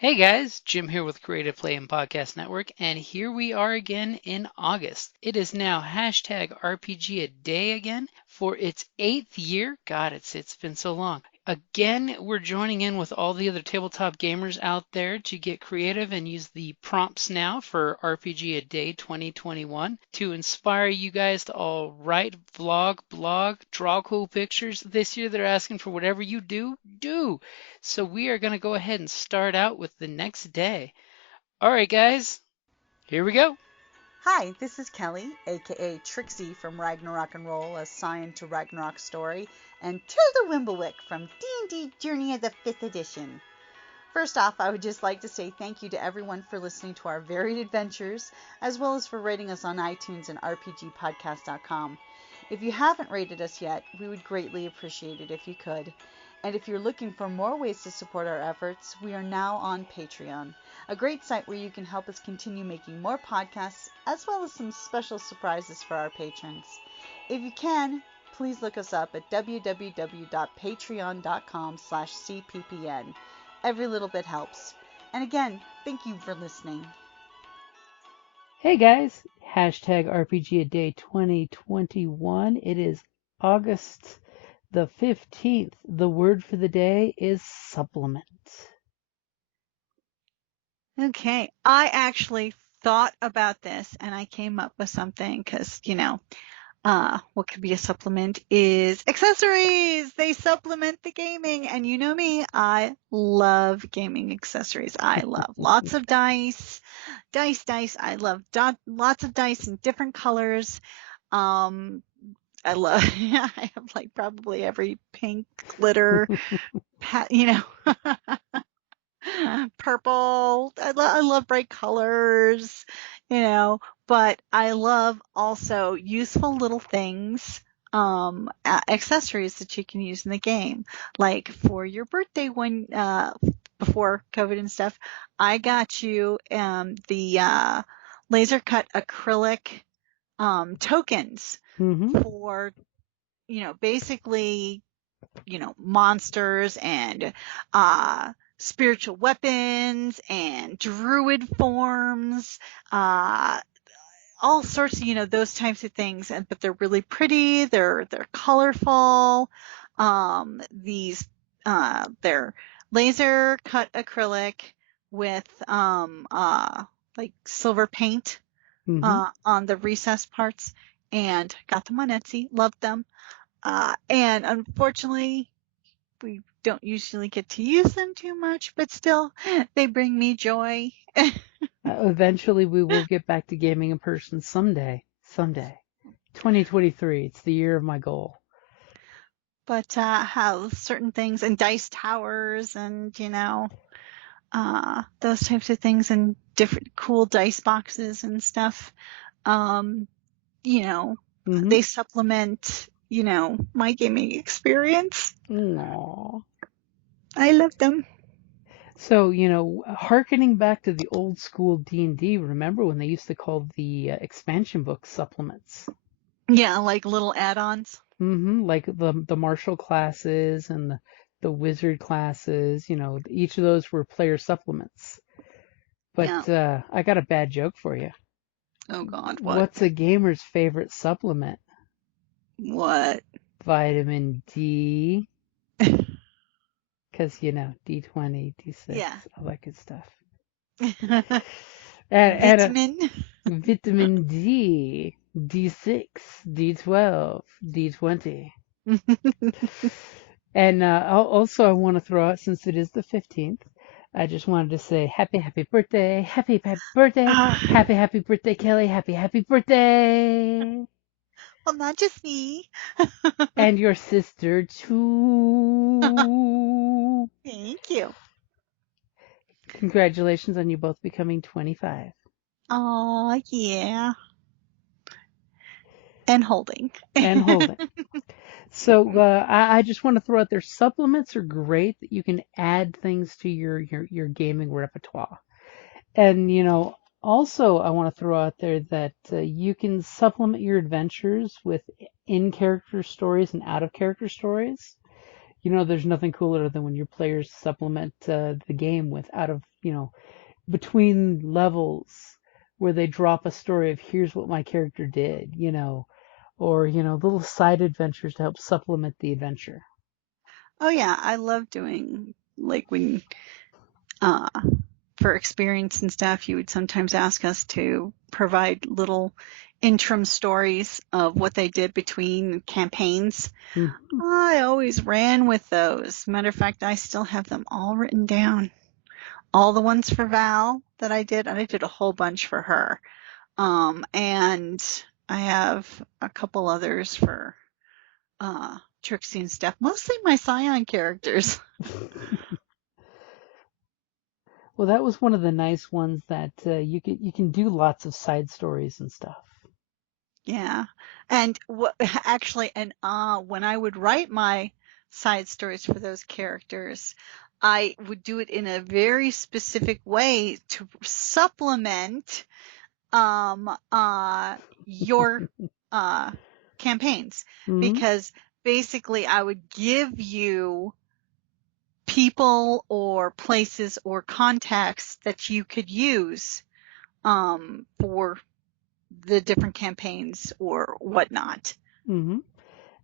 Hey guys, Jim here with Creative Play and Podcast Network, and here we are again in August. It is now hashtag RPGaDay again for its 8th year. God, it's been so long. Again, we're joining in with all the other tabletop gamers out there to get creative and use the prompts now for RPGaDay 2021 to inspire you guys to all write, vlog, blog, draw cool pictures. This year they're asking for whatever you do. So we are going to go ahead and start out with the next day. All right, guys, here we go. Hi, this is Kelly, aka Trixie from Ragnarok and Roll, assigned to Ragnarok Story, and Tilda Wimblewick from D&D Journey of the 5th Edition. First off, I would just like to say thank you to everyone for listening to our varied adventures, as well as for rating us on iTunes and RPGpodcast.com. If you haven't rated us yet, we would greatly appreciate it if you could. And if you're looking for more ways to support our efforts, we are now on Patreon, a great site where you can help us continue making more podcasts, as well as some special surprises for our patrons. If you can, please look us up at www.patreon.com/cppn. Every little bit helps. And again, thank you for listening. Hey guys, hashtag RPGaDay 2021. It is August the 15th. The word for the day is supplement. Okay, I actually thought about this and I came up with something because, what could be a supplement is accessories. They supplement the gaming. And you know me, I love gaming accessories. I love lots of dice. I love lots of dice in different colors. I love, I have like probably every pink glitter, purple. I love bright colors, but I love also useful little things, accessories that you can use in the game. Like for your birthday when, before COVID and stuff, I got you, the, laser cut acrylic, tokens for, basically, monsters and, spiritual weapons and druid forms, all sorts of, those types of things. But they're really pretty. They're colorful. They're laser cut acrylic with, like silver paint, on the recessed parts, and got them on Etsy. Loved them. And unfortunately, we don't usually get to use them too much, but still, they bring me joy. Eventually, we will get back to gaming in person someday. 2023, it's the year of my goal. But how certain things, and dice towers, and those types of things, and different cool dice boxes and stuff. They supplement, my gaming experience. Aww. I love them. So, hearkening back to the old school D&D, remember when they used to call the expansion books supplements? Yeah, like little add-ons. Like the martial classes and the wizard classes, each of those were player supplements. But yeah. I got a bad joke for you. Oh God, what? What's a gamer's favorite supplement? What? Vitamin D. Because, D20, D6, Yeah. all that good stuff. Vitamin D, D6, D12, D20. And also I want to throw out, since it is the 15th, I just wanted to say happy birthday, happy birthday, happy birthday, Kelly, happy birthday. Well, not just me. And your sister too. Thank you. Congratulations on you both becoming 25. Oh, yeah. And holding. So I just want to throw out there, supplements are great that you can add things to your gaming repertoire. And, also I want to throw out there that you can supplement your adventures with in-character stories and out-of-character stories. there's nothing cooler than when your players supplement the game with out of, between levels where they drop a story of here's what my character did, or, little side adventures to help supplement the adventure. Oh yeah, I love doing like when for experience and stuff, you would sometimes ask us to provide little interim stories of what they did between campaigns. Mm-hmm. I always ran with those. Matter of fact, I still have them all written down. All the ones for Val that I did, and I did a whole bunch for her. And I have a couple others for Trixie and stuff. Mostly my Scion characters. Well, that was one of the nice ones that you can do lots of side stories and stuff. Yeah. And what actually, and when I would write my side stories for those characters, I would do it in a very specific way to supplement your campaigns, Mm-hmm. because basically I would give you people or places or contexts that you could use for the different campaigns or whatnot. Mm-hmm.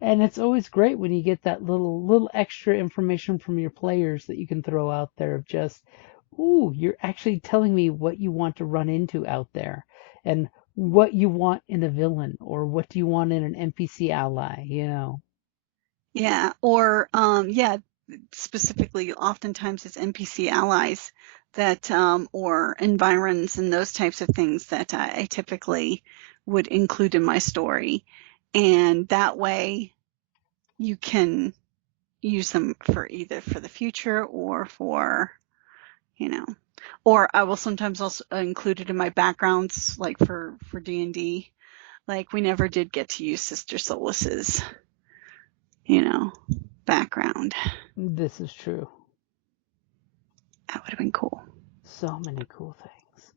And it's always great when you get that little extra information from your players that you can throw out there of just, ooh, you're actually telling me what you want to run into out there and what you want in a villain or what do you want in an NPC ally, Yeah, or yeah, specifically, oftentimes it's NPC allies that or environs and those types of things that I typically would include in my story, and that way you can use them for either for the future or for, you know, or I will sometimes also include it in my backgrounds, like for D&D. Like we never did get to use Sister Solus's, background. This is true. That would have been cool. So many cool things.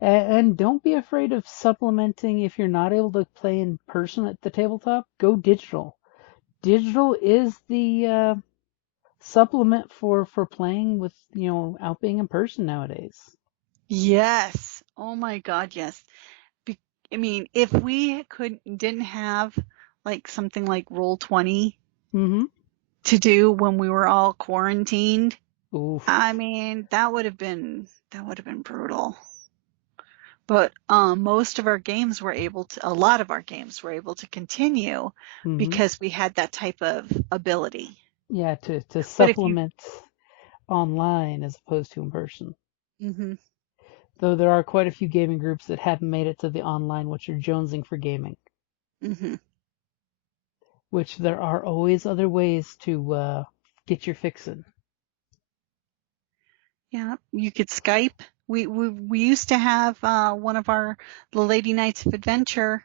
And don't be afraid of supplementing if you're not able to play in person at the tabletop. Go digital. Digital is the supplement for playing with, out being in person nowadays. Yes. Oh my God, yes. I mean, if we didn't have like something like Roll20 Mm-hmm. to do when we were all quarantined, Oof. I mean, that would have been brutal. But most of our games were able to, a lot of our games were able to continue Mm-hmm. because we had that type of ability. Yeah, to But if you, supplement online as opposed to in person. hmm Though there are quite a few gaming groups that haven't made it to the online, which are jonesing for gaming. hmm Which there are always other ways to get your fix in. Yeah, you could Skype. We used to have one of the Lady Knights of Adventure.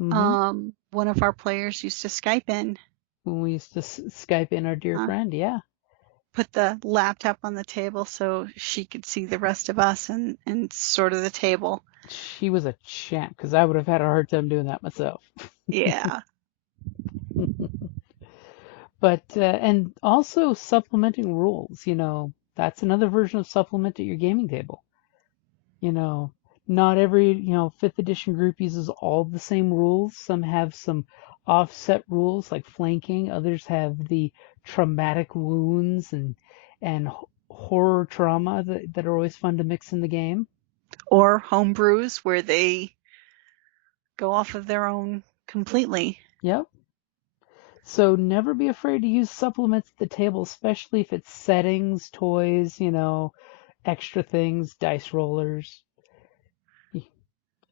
Mm-hmm. One of our players used to Skype in, When we used to Skype in our dear uh, friend, yeah. put the laptop on the table so she could see the rest of us and sort of the table. She was a champ because I would have had a hard time doing that myself. Yeah. But and also supplementing rules, that's another version of supplement at your gaming table. Not every, 5th edition group uses all the same rules. Some have some offset rules like flanking. Others have the traumatic wounds and horror trauma that are always fun to mix in the game. Or homebrews where they go off of their own completely. Yep. So never be afraid to use supplements at the table, especially if it's settings, toys, extra things, dice rollers,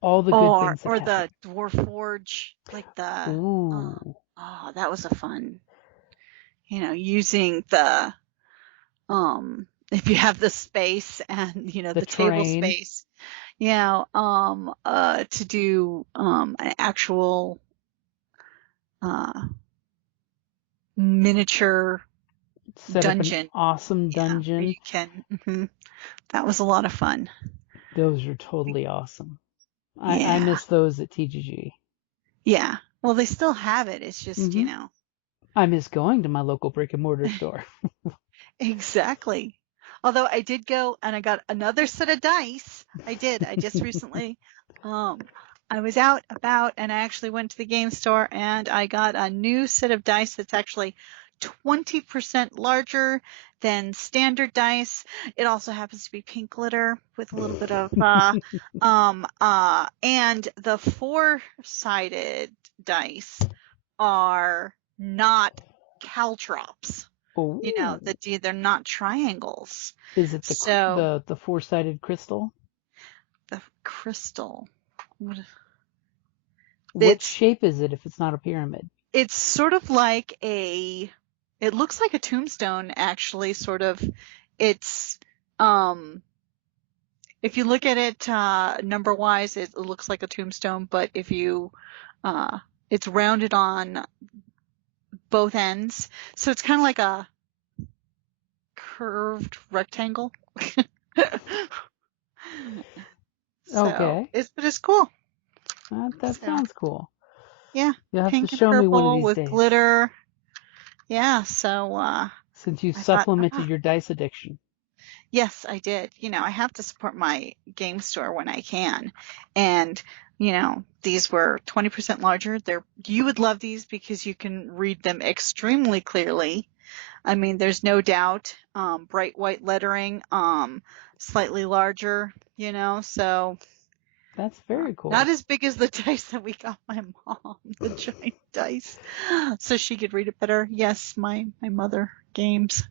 all the good things that Or happen. the Dwarf Forge, like Ooh, that was a fun, using the if you have the space and the the table terrain. space, to do an actual uh miniature Set up an dungeon. awesome Yeah, where dungeon. you can. That was a lot of fun. Those are totally awesome. I Yeah, miss those at TGG. yeah. Well, they still have it. It's just Mm-hmm. I miss going to my local brick and mortar store. Exactly. Although I did go and I got another set of dice. I did. I just recently, um, I was out about and I actually went to the game store and I got a new set of dice that's actually 20% larger than standard dice. It also happens to be pink glitter with a little bit of, and the four-sided dice are not caltrops. You know, Oh, they're not triangles. is it So the four-sided crystal? the crystal, What it's shape is it if it's not a pyramid? it's sort of like it looks like a tombstone actually, sort of. It's if you look at it number wise, it looks like a tombstone, but if you it's rounded on both ends, so it's kind of like a curved rectangle. So Okay, it's cool. that So sounds cool. yeah, You'll have to pink and show me one of purple these with days, glitter. Yeah, so since you I thought, supplemented your dice addiction. yes, I did. You know, I have to support my game store when I can. And, you know, these were 20% larger. You would love these because you can read them extremely clearly. I mean, there's no doubt, bright white lettering, slightly larger, you know, so That's very not cool. as big as the dice that we got my mom, the giant dice, so she could read it better. Yes, my mother games.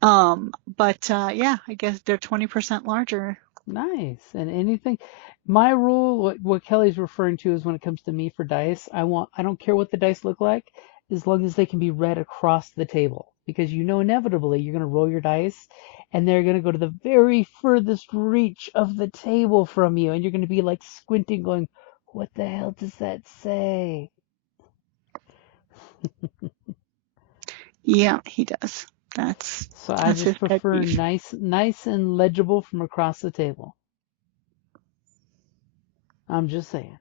But yeah, I guess they're 20% larger. Nice. And anything, my rule, what Kelly's referring to is when it comes to me for dice, I don't care what the dice look like, as long as they can be read across the table. Because you know inevitably you're going to roll your dice and they're going to go to the very furthest reach of the table from you. And you're going to be like squinting, going, what the hell does that say? Yeah, he does. That's So I that's his just pet prefer peeve. nice and legible from across the table. I'm just saying.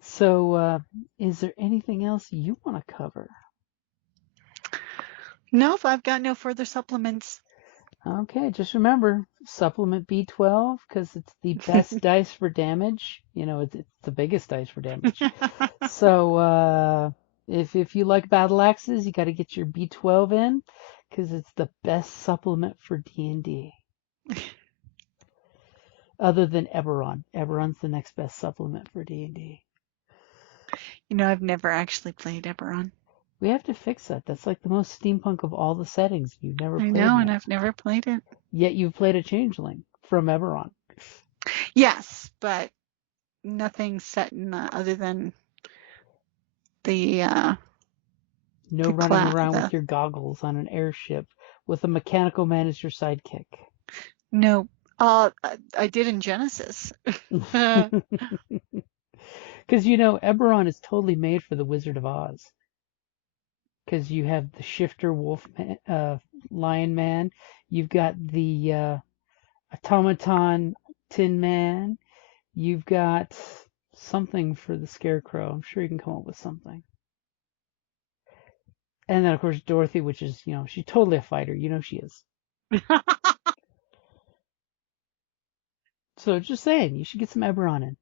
So, is there anything else you want to cover? Nope, I've got no further supplements. Okay, just remember supplement B12 because it's the best dice for damage. You know, it's the biggest dice for damage. So, if you like battle axes, you got to get your B12 in because it's the best supplement for D&D. Other than Eberron. Eberron's the next best supplement for D&D. You know, I've never actually played Eberron. We have to fix that. That's like the most steampunk of all the settings. You've never I played know, in and it. I've never played it. Yet you've played a changeling from Eberron. Yes, but nothing set in other than the No the running class. around with your goggles on an airship with a mechanical man as your sidekick. No, I did in Genesis. Because you know, Eberron is totally made for the Wizard of Oz. Because you have the shifter wolf man, lion man, you've got the automaton tin man, you've got something for the scarecrow. I'm sure you can come up with something. And then of course Dorothy, which is, you know, she's totally a fighter. You know she is. So just saying, you should get some Eberron in.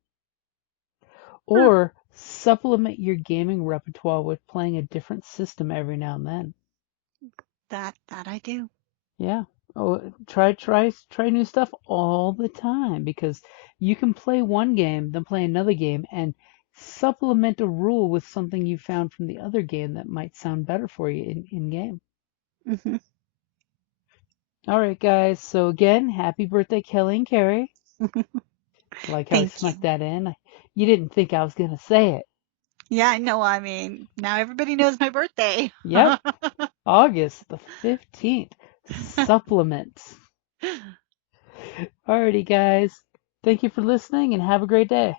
Or supplement your gaming repertoire with playing a different system every now and then. That I do. Yeah. Oh, try new stuff all the time because you can play one game, then play another game, and supplement a rule with something you found from the other game that might sound better for you in game. Hmm. All right, guys. So again, happy birthday, Kelly and Carrie. I like how I Thank snuck you. that in. You didn't think I was gonna say it. Yeah, I know. I mean, now everybody knows my birthday. Yep. August the 15th. Supplements. Alrighty, guys. Thank you for listening and have a great day.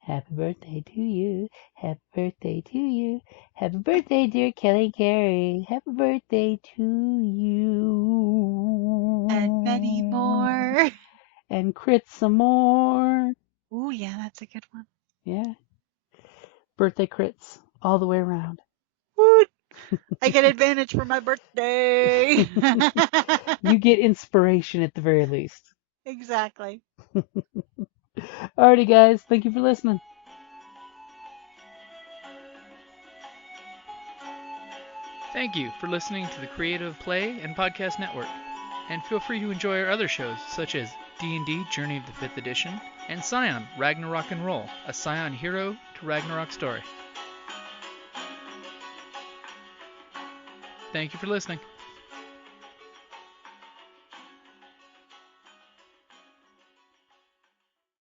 Happy birthday to you. Happy birthday to you. Happy birthday, dear Kelly Carey. Happy birthday to And many you. more. And crit some more. Ooh, yeah, that's a good one. Yeah. Birthday crits all the way around. Woot! I get advantage for my birthday. You get inspiration at the very least. Exactly. Alrighty, guys. Thank you for listening. Thank you for listening to the Creative Play and Podcast Network. And feel free to enjoy our other shows, such as D&D Journey of the 5th Edition and Scion Ragnarok and Roll, a Scion hero to Ragnarok story. Thank you for listening.